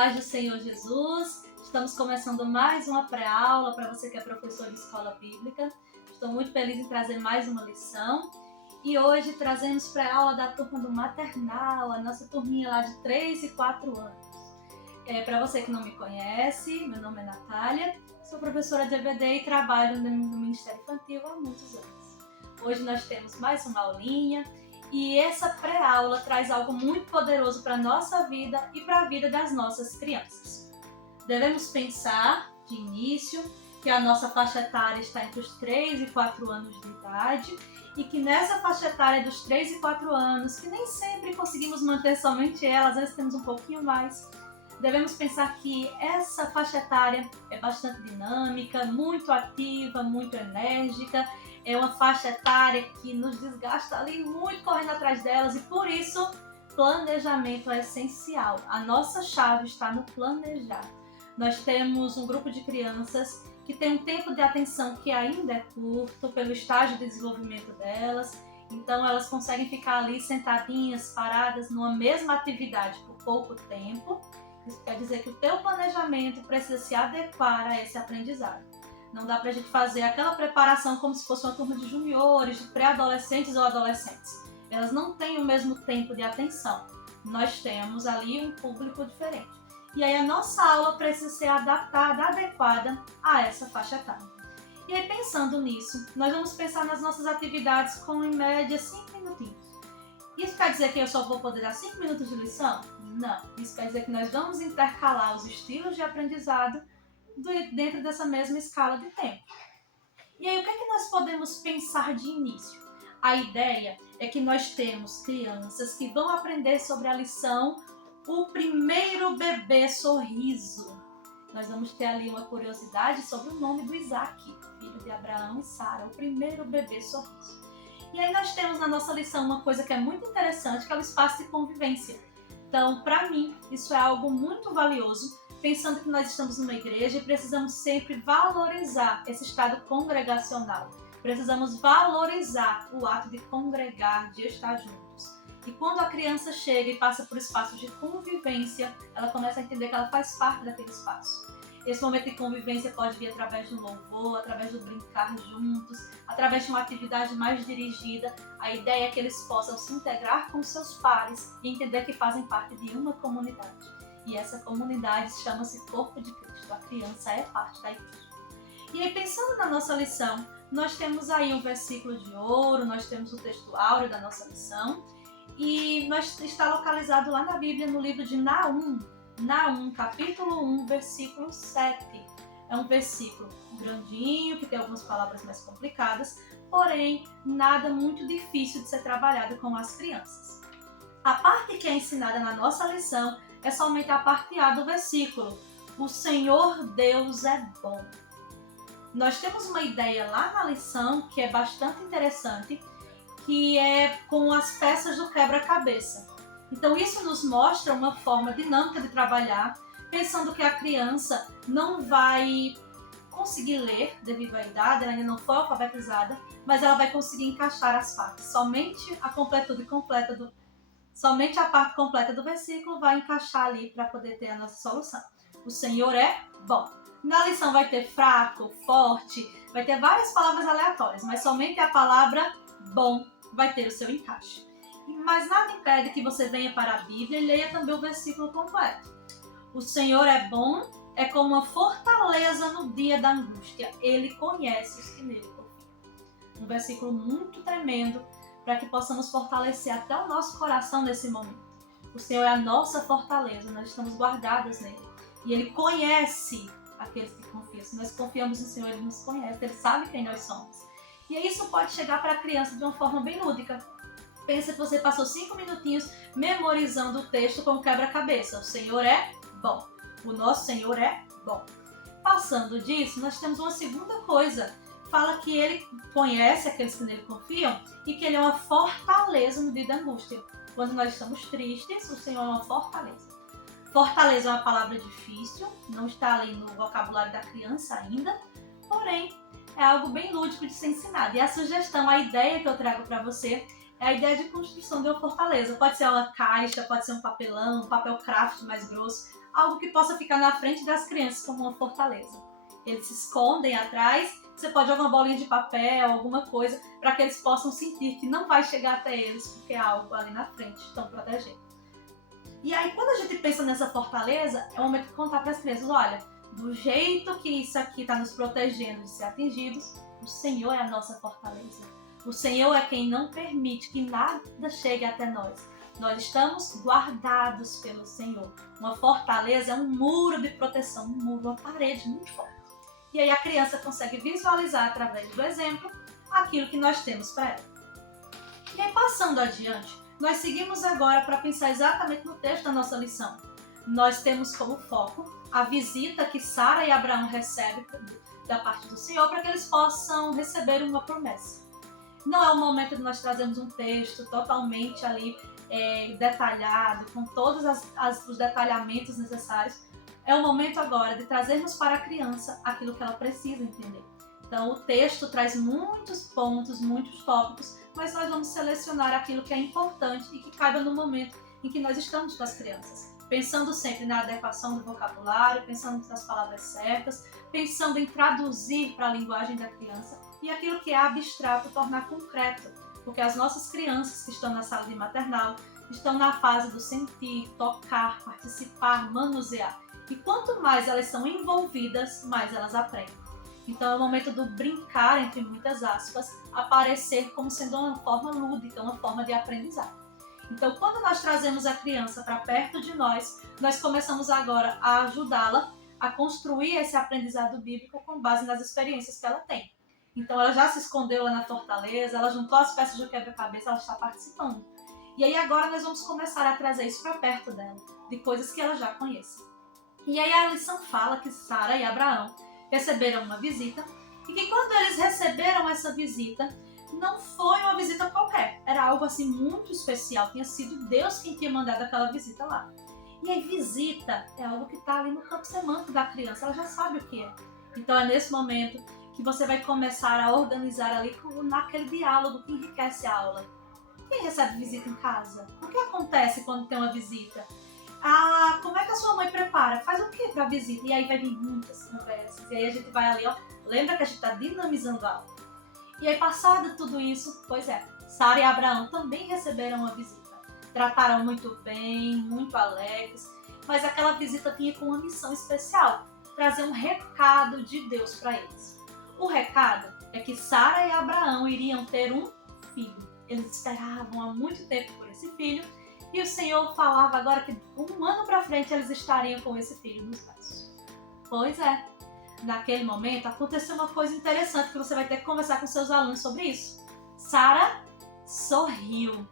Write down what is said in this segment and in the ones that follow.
paz do Senhor Jesus. Estamos começando mais uma pré-aula para você que é professor de escola bíblica. Estou muito feliz em trazer mais uma lição. E hoje trazemos pré-aula da turma do maternal, a nossa turminha lá de 3 e 4 anos. Para você que não me conhece, meu nome é Natália, sou professora de EBD e trabalho no Ministério Infantil há muitos anos. Hoje nós temos mais uma aulinha. E essa pré-aula traz algo muito poderoso para a nossa vida e para a vida das nossas crianças. Devemos pensar, de início, que a nossa faixa etária está entre os 3 e 4 anos de idade e que nessa faixa etária dos 3 e 4 anos, que nem sempre conseguimos manter somente ela, às vezes temos um pouquinho mais, devemos pensar que essa faixa etária é bastante dinâmica, muito ativa, muito enérgica. É uma faixa etária que nos desgasta ali muito correndo atrás delas e por isso planejamento é essencial. A nossa chave está no planejar. Nós temos um grupo de crianças que tem um tempo de atenção que ainda é curto pelo estágio de desenvolvimento delas, então elas conseguem ficar ali sentadinhas, paradas numa mesma atividade por pouco tempo. Isso quer dizer que o teu planejamento precisa se adequar a esse aprendizado. Não dá pra gente fazer aquela preparação como se fosse uma turma de juniores, de pré-adolescentes ou adolescentes. Elas não têm o mesmo tempo de atenção. Nós temos ali um público diferente. E aí a nossa aula precisa ser adaptada, adequada a essa faixa etária. E aí pensando nisso, nós vamos pensar nas nossas atividades com em média 5 minutinhos. Isso quer dizer que eu só vou poder dar 5 minutos de lição? Não. Isso quer dizer que nós vamos intercalar os estilos de aprendizado dentro dessa mesma escala de tempo. E aí, o que é que nós podemos pensar de início? A ideia é que nós temos crianças que vão aprender sobre a lição O Primeiro Bebê Sorriso. Nós vamos ter ali uma curiosidade sobre o nome do Isaac, filho de Abraão e Sara, o primeiro bebê sorriso. E aí nós temos na nossa lição uma coisa que é muito interessante, que é o espaço de convivência. Então, para mim, isso é algo muito valioso, pensando que nós estamos numa igreja e precisamos sempre valorizar esse estado congregacional. Precisamos valorizar o ato de congregar, de estar juntos. E quando a criança chega e passa por espaços de convivência, ela começa a entender que ela faz parte daquele espaço. Esse momento de convivência pode vir através do louvor, através do brincar juntos, através de uma atividade mais dirigida. A ideia é que eles possam se integrar com seus pares e entender que fazem parte de uma comunidade. E essa comunidade chama-se Corpo de Cristo. A criança é parte da igreja. E aí, pensando na nossa lição, nós temos aí um versículo de ouro, nós temos o texto áureo da nossa lição, e está localizado lá na Bíblia, no livro de Naum, capítulo 1, versículo 7. É um versículo grandinho, que tem algumas palavras mais complicadas, porém, nada muito difícil de ser trabalhado com as crianças. A parte que é ensinada na nossa lição é somente a parte A do versículo. O Senhor Deus é bom. Nós temos uma ideia lá na lição que é bastante interessante, que é com as peças do quebra-cabeça. Então isso nos mostra uma forma dinâmica de trabalhar, pensando que a criança não vai conseguir ler devido à idade, ela ainda não foi alfabetizada, mas ela vai conseguir encaixar as partes. Somente a parte completa do versículo vai encaixar ali para poder ter a nossa solução. O Senhor é bom. Na lição vai ter fraco, forte, vai ter várias palavras aleatórias, mas somente a palavra bom vai ter o seu encaixe. Mas nada impede que você venha para a Bíblia e leia também o versículo completo. O Senhor é bom, é como uma fortaleza no dia da angústia. Ele conhece os que nele confiam. Um versículo muito tremendo, para que possamos fortalecer até o nosso coração nesse momento. O Senhor é a nossa fortaleza, nós estamos guardados nele. E Ele conhece aqueles que confiam. Se nós confiamos no Senhor, Ele nos conhece, Ele sabe quem nós somos. E isso pode chegar para a criança de uma forma bem lúdica. Pensa que você passou 5 minutinhos memorizando o texto como quebra-cabeça. O Senhor é bom. O nosso Senhor é bom. Passando disso, nós temos uma segunda coisa. Fala que Ele conhece aqueles que nele confiam e que Ele é uma fortaleza no dia da angústia. Quando nós estamos tristes, o Senhor é uma fortaleza. Fortaleza é uma palavra difícil, não está ali no vocabulário da criança ainda, porém é algo bem lúdico de ser ensinado. E a sugestão, a ideia que eu trago para você é a ideia de construção de uma fortaleza. Pode ser uma caixa, pode ser um papelão, um papel craft mais grosso. algo que possa ficar na frente das crianças como uma fortaleza. Eles se escondem atrás, você pode jogar uma bolinha de papel, alguma coisa, para que eles possam sentir que não vai chegar até eles, porque é algo ali na frente, estão protegendo. E aí, quando a gente pensa nessa fortaleza, é o momento de contar para as crianças, olha, do jeito que isso aqui está nos protegendo de ser atingidos, o Senhor é a nossa fortaleza. O Senhor é quem não permite que nada chegue até nós. Nós estamos guardados pelo Senhor. Uma fortaleza é um muro de proteção, um muro, uma parede muito forte. E aí a criança consegue visualizar através do exemplo aquilo que nós temos para ela. E aí, passando adiante, nós seguimos agora para pensar exatamente no texto da nossa lição. Nós temos como foco a visita que Sara e Abraão recebem da parte do Senhor para que eles possam receber uma promessa. Não é o momento de nós trazermos um texto totalmente ali detalhado, com todos os detalhamentos necessários. É o momento agora de trazermos para a criança aquilo que ela precisa entender. Então, o texto traz muitos pontos, muitos tópicos, mas nós vamos selecionar aquilo que é importante e que caiba no momento em que nós estamos com as crianças. Pensando sempre na adequação do vocabulário, pensando nas palavras certas, pensando em traduzir para a linguagem da criança e aquilo que é abstrato tornar concreto, porque as nossas crianças que estão na sala de maternal estão na fase do sentir, tocar, participar, manusear. E quanto mais elas são envolvidas, mais elas aprendem. Então é o momento do brincar, entre muitas aspas, aparecer como sendo uma forma lúdica, uma forma de aprendizado. Então, quando nós trazemos a criança para perto de nós começamos agora a ajudá-la a construir esse aprendizado bíblico com base nas experiências que ela tem. Então, ela já se escondeu lá na fortaleza, ela juntou as peças do quebra-cabeça, ela está participando. E aí agora nós vamos começar a trazer isso para perto dela, de coisas que ela já conhece. E aí a lição fala que Sara e Abraão receberam uma visita e que quando eles receberam essa visita, não foi uma visita qualquer, era algo assim muito especial, tinha sido Deus quem tinha mandado aquela visita lá. E aí visita é algo que está ali no campo semântico da criança, ela já sabe o que é. Então é nesse momento que você vai começar a organizar ali naquele diálogo que enriquece a aula. Quem recebe visita em casa? O que acontece quando tem uma visita? Como é que a sua mãe prepara? Faz o que para a visita? E aí vai vir muitas conversas. E aí a gente vai ali, lembra que a gente está dinamizando a aula. E aí, passado tudo isso, pois é, Sara e Abraão também receberam uma visita. Trataram muito bem, muito alegres, mas aquela visita vinha com uma missão especial, trazer um recado de Deus para eles. O recado é que Sara e Abraão iriam ter um filho. Eles esperavam há muito tempo por esse filho, e o Senhor falava agora que um ano para frente eles estariam com esse filho nos braços. Pois é. Naquele momento, aconteceu uma coisa interessante que você vai ter que conversar com seus alunos sobre isso. Sara sorriu.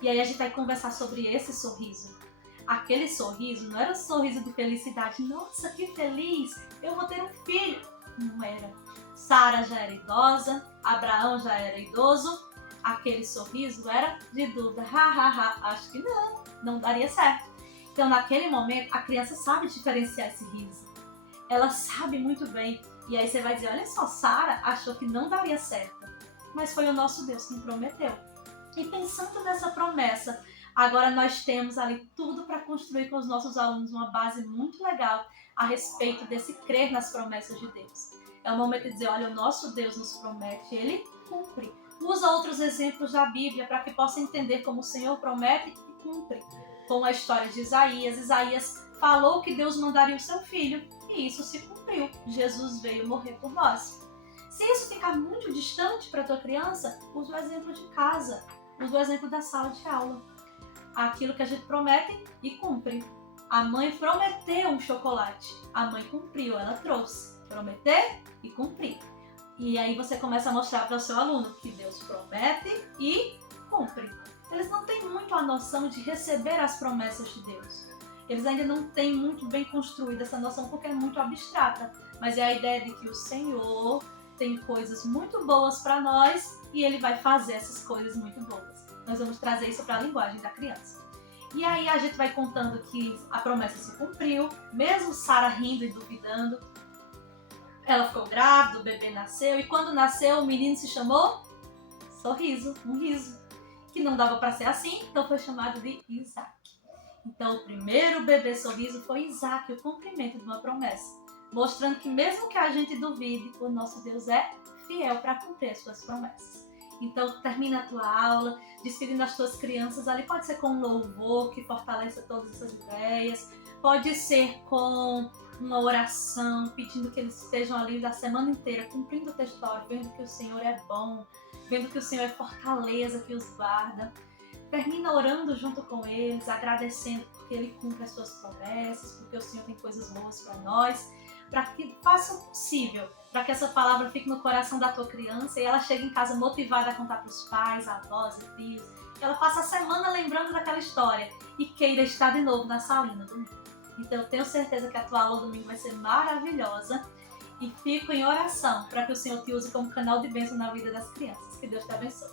E aí a gente vai conversar sobre esse sorriso. Aquele sorriso não era um sorriso de felicidade. Nossa, que feliz! Eu vou ter um filho. Não era. Sara já era idosa, Abraão já era idoso. Aquele sorriso era de dúvida. Acho que não daria certo. Então, naquele momento, a criança sabe diferenciar esse riso. Ela sabe muito bem. E aí você vai dizer, olha só, Sara achou que não daria certo, mas foi o nosso Deus quem prometeu. E pensando nessa promessa, agora nós temos ali tudo para construir com os nossos alunos uma base muito legal a respeito desse crer nas promessas de Deus. É o momento de dizer, olha, o nosso Deus nos promete, Ele cumpre. Usa outros exemplos da Bíblia para que possa entender como o Senhor promete e cumpre. Como a história de Isaías. Isaías falou que Deus mandaria o seu filho. E isso se cumpriu. Jesus veio morrer por nós. Se isso ficar muito distante para a tua criança, usa o exemplo de casa. Usa o exemplo da sala de aula. Aquilo que a gente promete e cumpre. A mãe prometeu um chocolate. A mãe cumpriu, ela trouxe. Prometer e cumprir. E aí você começa a mostrar para o seu aluno que Deus promete e cumpre. Eles não têm muito a noção de receber as promessas de Deus. Eles ainda não têm muito bem construída essa noção porque é muito abstrata. Mas é a ideia de que o Senhor tem coisas muito boas para nós e Ele vai fazer essas coisas muito boas. Nós vamos trazer isso para a linguagem da criança. E aí a gente vai contando que a promessa se cumpriu, mesmo Sara rindo e duvidando. Ela ficou grávida, o bebê nasceu e quando nasceu o menino se chamou Sorriso, um riso. Que não dava para ser assim, então foi chamado de Isaac. Então, o primeiro bebê sorriso foi Isaac, o cumprimento de uma promessa, mostrando que mesmo que a gente duvide, o nosso Deus é fiel para cumprir as suas promessas. Então, termina a tua aula, despedindo as tuas crianças ali. Pode ser com um louvor que fortaleça todas essas ideias, pode ser com uma oração, pedindo que eles estejam ali da semana inteira, cumprindo o textório, vendo que o Senhor é bom, vendo que o Senhor é fortaleza que os guarda. Termina orando junto com eles, agradecendo porque Ele cumpre as suas promessas, porque o Senhor tem coisas boas para nós, para que faça o possível, para que essa palavra fique no coração da tua criança e ela chegue em casa motivada a contar para os pais, avós e filhos, que ela passe a semana lembrando daquela história e queira estar de novo na salinha no domingo. Então eu tenho certeza que a tua aula domingo vai ser maravilhosa e fico em oração para que o Senhor te use como canal de bênção na vida das crianças. Que Deus te abençoe.